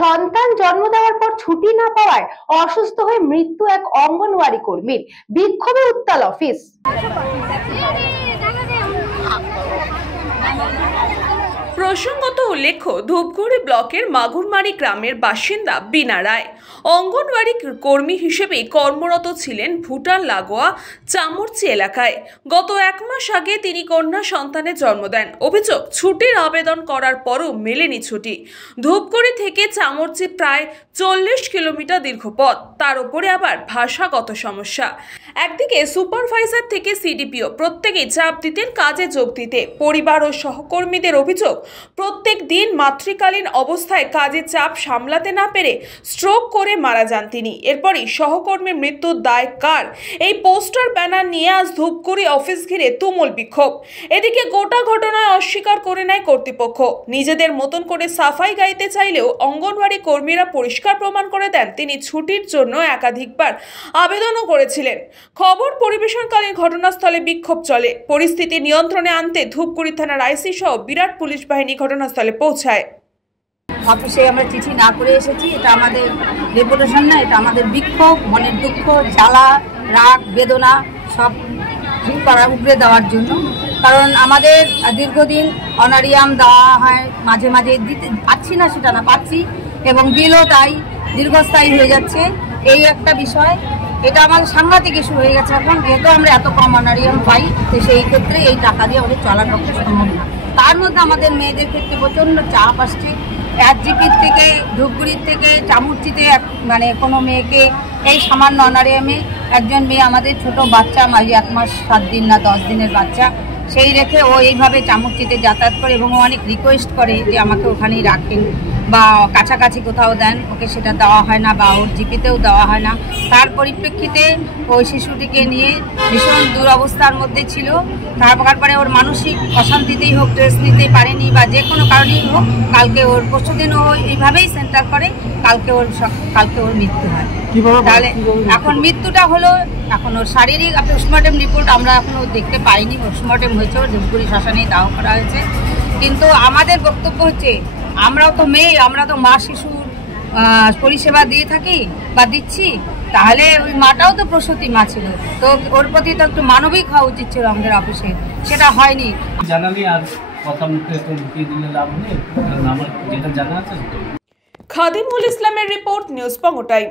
সন্তান জন্ম দেওয়ার পর ছুটি না পাওয়ায় অসুস্থ হয়ে মৃত্যু এক অঙ্গনওয়াড়ি কর্মীর। বিক্ষোভে উত্তাল অফিস। প্রসঙ্গত উল্লেখ্য, ধূপগুড়ি ব্লকের মাগুরমারি গ্রামের বাসিন্দা বীণা রায় অঙ্গনওয়াড়ি কর্মী হিসেবে কর্মরত ছিলেন ভুটান লাগোয়া চামুরচি এলাকায়। গত 1 মাস আগে তিনি কন্যা সন্তানের জন্ম দেন। অভিযোগ, ছুটির আবেদন করার পরও মেলেনি ছুটি। ধূপগুড়ি থেকে চামুরচি প্রায় 40 কিলোমিটার দীর্ঘ পথ, তার উপরে আবার ভাষাগত সমস্যা। একদিকে সুপারভাইজার থেকে সিডিপিও প্রত্যেকেই চাপ দিতেন কাজে যোগ দিতে। পরিবার ও সহকর্মীদের অভিযোগ, প্রত্যেক দিন মাতৃকালীন অবস্থায় কাজের চাপ সামলাতে না পেরে স্ট্রোক করে মারা যান তিনি। এরপরই সহকর্মীর মৃত্যুর দায় কার, এই পোস্টার ব্যানার নিয়ে আজ ধূপগুড়ি অফিস ঘিরে তুমুল বিক্ষোভ। এদিকে গোটা ঘটনায় অস্বীকার করে নেয় কর্তৃপক্ষ। নিজেদের মতন করে সাফাই গাইতে চাইলেও অঙ্গনওয়াড়ি কর্মীরা পরিষ্কার প্রমাণ করে দেন তিনি ছুটির জন্য একাধিকবার আবেদনও করেছিলেন। খবর পরিবেশনকালীন ঘটনাস্থলে বিক্ষোভ চলে। পরিস্থিতি নিয়ন্ত্রণে আনতে ধূপগুড়ি থানার আইসি সহ বিরাট পুলিশ বাহিনী ঘটনাস্থলে পৌঁছায়। অফিসে আমরা চিঠি না করে এসেছি, এটা আমাদের রেপুটেশন না, এটা আমাদের বিক্ষোভ, মনের দুঃখ, জ্বালা, রাগ, বেদনা সব ঠিক করা, উপড়ে দেওয়ার জন্য। কারণ আমাদের দীর্ঘদিন অনারিয়াম দেওয়া হয়, মাঝে মাঝে দিতে পাচ্ছি না, সেটা না পাচ্ছি, এবং বিলও তাই দীর্ঘস্থায়ী হয়ে যাচ্ছে। এই একটা বিষয়, এটা আমাদের সাংঘাতিক ইস্যু হয়ে গেছে এখন, যেহেতু আমরা এত কম অনারিয়াম পাই, তো সেই ক্ষেত্রে এই টাকা দিয়ে আমাদের চলার পক্ষে সম্ভব না। তার মধ্যে আমাদের মেয়েদের ক্ষেত্রে প্রচণ্ড চাপ আসছে। এসজিপির থেকে, ধূপগুড়ির থেকে, চামুরচিতে মানে কোনো মেয়েকে এই সামান্য অনারিয়ামে একজন মেয়ে, আমাদের ছোট বাচ্চা, 1 মাস 7 দিন না 10 দিনের বাচ্চা, সেই রেখে ও এইভাবে চামুরচিতে যাতায়াত করে, এবং ও অনেক রিকোয়েস্ট করে যে আমাকে ওখানেই রাখেন বা কাছাকাছি কোথাও দেন, ওকে সেটা দেওয়া হয় না, বা ওর জিপিতেও দেওয়া হয় না। তার পরিপ্রেক্ষিতে ওই শিশুটিকে নিয়ে ভীষণ দুরবস্থার মধ্যে ছিল। তারপরে ওর মানসিক অশান্তিতেই হোক, ড্রেস নিতে পারেনি বা যে কোনো কারণেই হোক, কালকে ওর পরশুদিন ও এইভাবেই সেন্টার করে, কালকে ওর মৃত্যু হয়। তাহলে এখন মৃত্যুটা হলো, এখন ওর শারীরিক পোস্টমর্টেম রিপোর্ট আমরা এখনো দেখতে পাইনি। পোস্টমর্টেম হয়েছে, ওর ধূপগুড়ি শ্মশানেই দাহ করা হয়েছে। কিন্তু আমাদের বক্তব্য হচ্ছে, আমরাও তো মেয়ে, আমরা তো মা শিশুর পরিষেবা দিয়ে থাকি বা দিচ্ছি, তাহলে ওই মাটাও তো প্রসূতি মা ছিল, তো ওর প্রতি তো একটু মানবিক হওয়া উচিত ছিল আমাদের অফিসে, সেটা হয়নি। জানালি আর কথা মুখে তো লুকিয়ে দিলে লাভ নেই, আমার যেটা জানা আছে। খাদিমুল ইসলামের রিপোর্ট, নিউজ পঙ্গ টাইম।